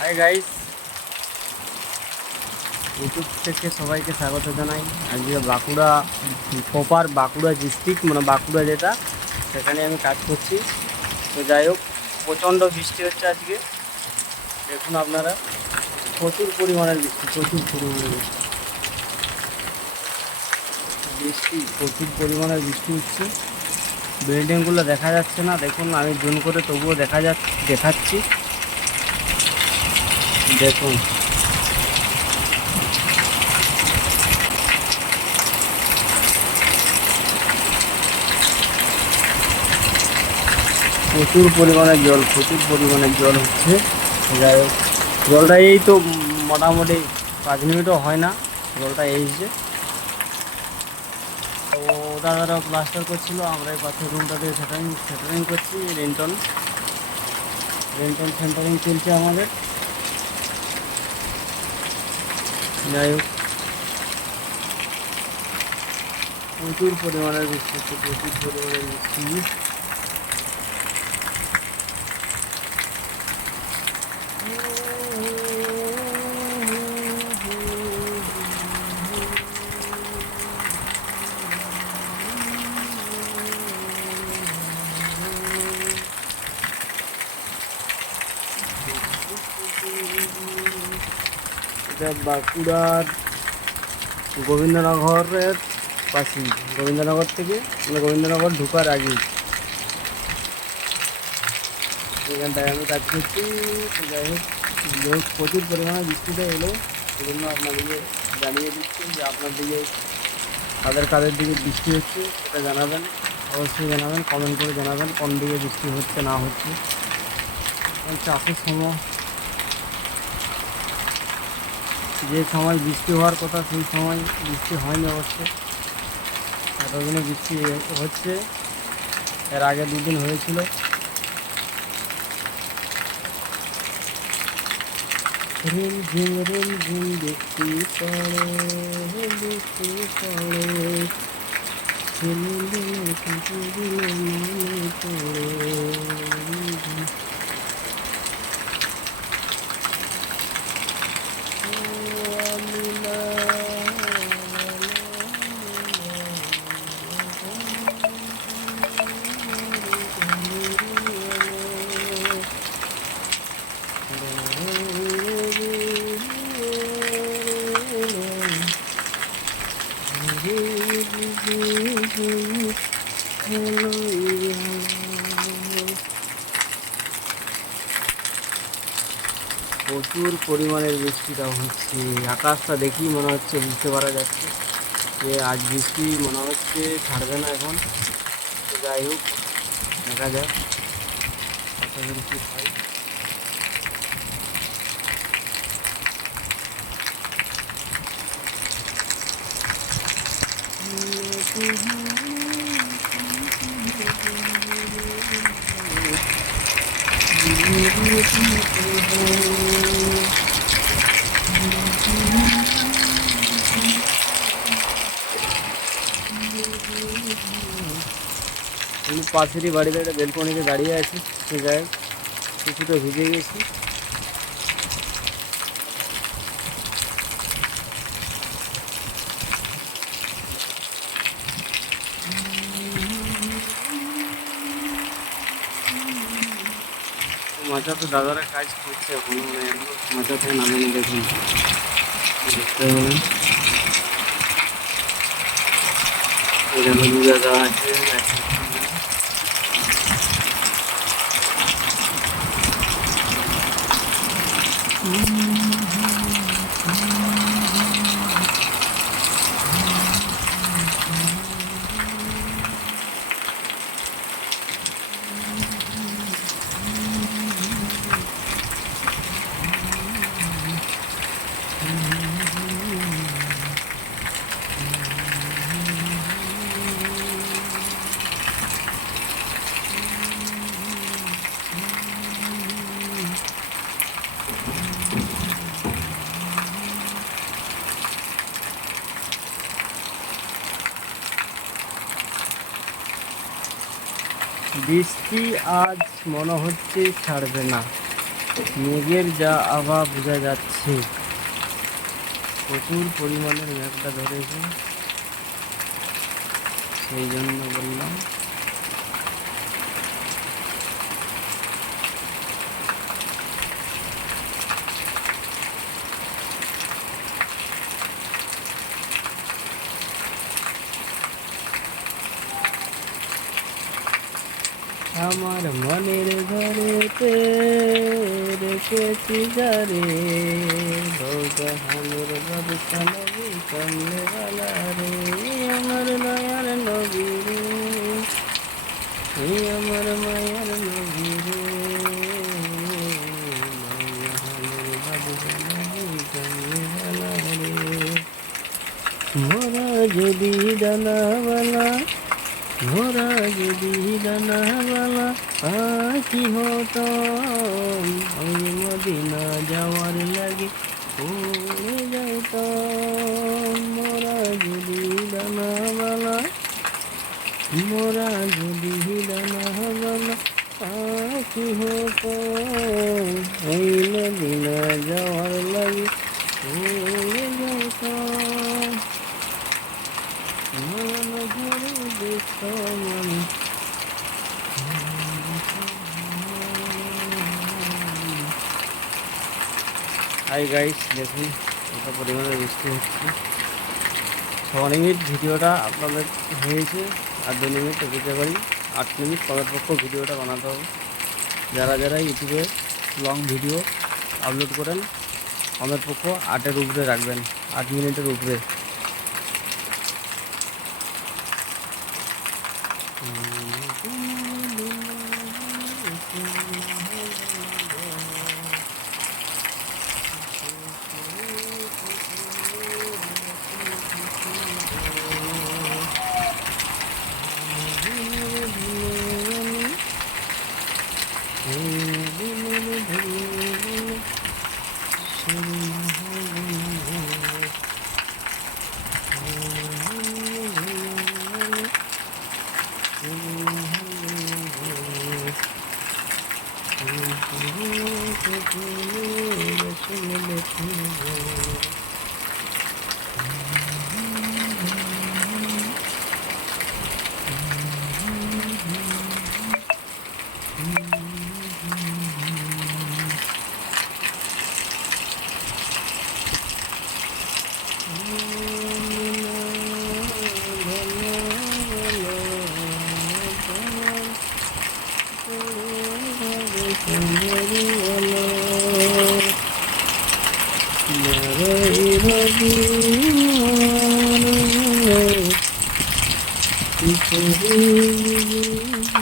Hi guys, YouTube থেকে সবাইকে স্বাগত জানাই। আজকে বাঁকুড়া প্রপার বাঁকুড়া ডিস্ট্রিক্ট মানে বাঁকুড়া যেটা, সেখানে আমি কাজ করছি। তো যাই হোক, প্রচণ্ড বৃষ্টি হচ্ছে আজকে। দেখুন আপনারা, প্রচুর পরিমাণের বৃষ্টি, প্রচুর পরিমাণের বৃষ্টি, প্রচুর পরিমাণের বৃষ্টি হচ্ছে। বিল্ডিংগুলো দেখা যাচ্ছে না, দেখুন আমি জুম করে তবুও দেখাচ্ছি। দেখুন প্রচুর পরিমাণে জল হচ্ছে। যাই হোক, জলটা এই তো মোটামুটি 5 মিনিটও হয় না, জলটা এসেছে। তো দাদারা প্লাস্টার করছিল, আমরা এই পাশের রুমটাতে সেটারিং করছি। রেন্টন সেন্টারিং চলছে আমাদের। যাই হোক, প্রচুর পরিমাণের বৃষ্টি হচ্ছে, প্রচুর পরিমাণের বৃষ্টি। এটা বাঁকুড়ার গোবিন্দনগরের পাশেই, গোবিন্দনগর থেকে মানে গোবিন্দনগর ঢোকার আগেই এখানটায় আমি কাজ করছি। তো যাই হোক, প্রচুর পরিমাণে বৃষ্টিটা এলো, সেই জন্য আপনাদেরকে জানিয়ে দিচ্ছি যে আপনার দিকে কাদের দিকে বৃষ্টি হচ্ছে সেটা জানাবেন। অবশ্যই জানাবেন, কমেন্ট করে জানাবেন কোন দিকে বৃষ্টি হচ্ছে না হচ্ছে। চাষের সময়, যে সময় বৃষ্টি হওয়ার কথা সেই সময় বৃষ্টি হয়নি অবশ্য। এতদিনে বৃষ্টি হচ্ছে, এর আগে 2 দিন হয়েছিল। রিমঝিম বৃষ্টি পড়ে, বৃষ্টি পড়ে, ছেলেদের কথাগুলো মনে পড়ে। প্রচুর পরিমাণের বৃষ্টিটা হচ্ছে, আকাশটা দেখি মনে হচ্ছে, বুঝতে পারা যাচ্ছে যে আজ বৃষ্টি মনে হচ্ছে ছাড়বে না এখন। তো যাই হোক, দেখা যাক কত বৃষ্টি হয়। আমি পাশেরই বাড়িতে একটা বেলকনিতে দাঁড়িয়ে আছি। সে যাই হোক, কিছুটা ভিজে গেছি। মাচাতে দাদারা কাজ করছে এখনো, মানে এখনো মাচা থেকে নামেনি। দেখুন, দেখতে হবে, এখানে দু দাদা আছে। বৃষ্টি আজ মনে হচ্ছে ছাড়বে না। মেঘের যা আভা বোঝা যাচ্ছে, প্রচুর পরিমাণের মেঘটা ধরেছে, সেই জন্য বললাম। আমার মনের ঘরেতে রেখেছি যারে, ভগবানের বাবুকা নবী কমলে বালা রে, আমার মায়ার নবী রে, আমার মায়ার নবী রে, ভগবানের বাবুকা নবী কমলে বালা রে। মোরা যদি ডানাওয়ালা, মোরা যদি ডানাওয়ালা পাখি হতাম, ওই মদিনা যাওয়ার লাগে উড়ে যাইতাম। মোরা যদি ডানাওয়ালা, মোরা যদি ডানাওয়ালা পাখি হতাম, ওই মদিনা যাওয়ার লাগে উড়ে যাইতাম। মন ভরে দেখতাম আমি, হাই গাইস, দেখুন কত পরিমাণে বৃষ্টি হচ্ছে। 6 মিনিট ভিডিওটা আপনাদের হয়েছে, আর 2 মিনিট অপেক্ষা করি, 8 মিনিট পরের পক্ষ ভিডিওটা বানাতে হবে। যারা যারা ইউটিউবে লং ভিডিও আপলোড করেন, আমার পক্ষ 8-এর উপরে রাখবেন, 8 মিনিটের উপরে।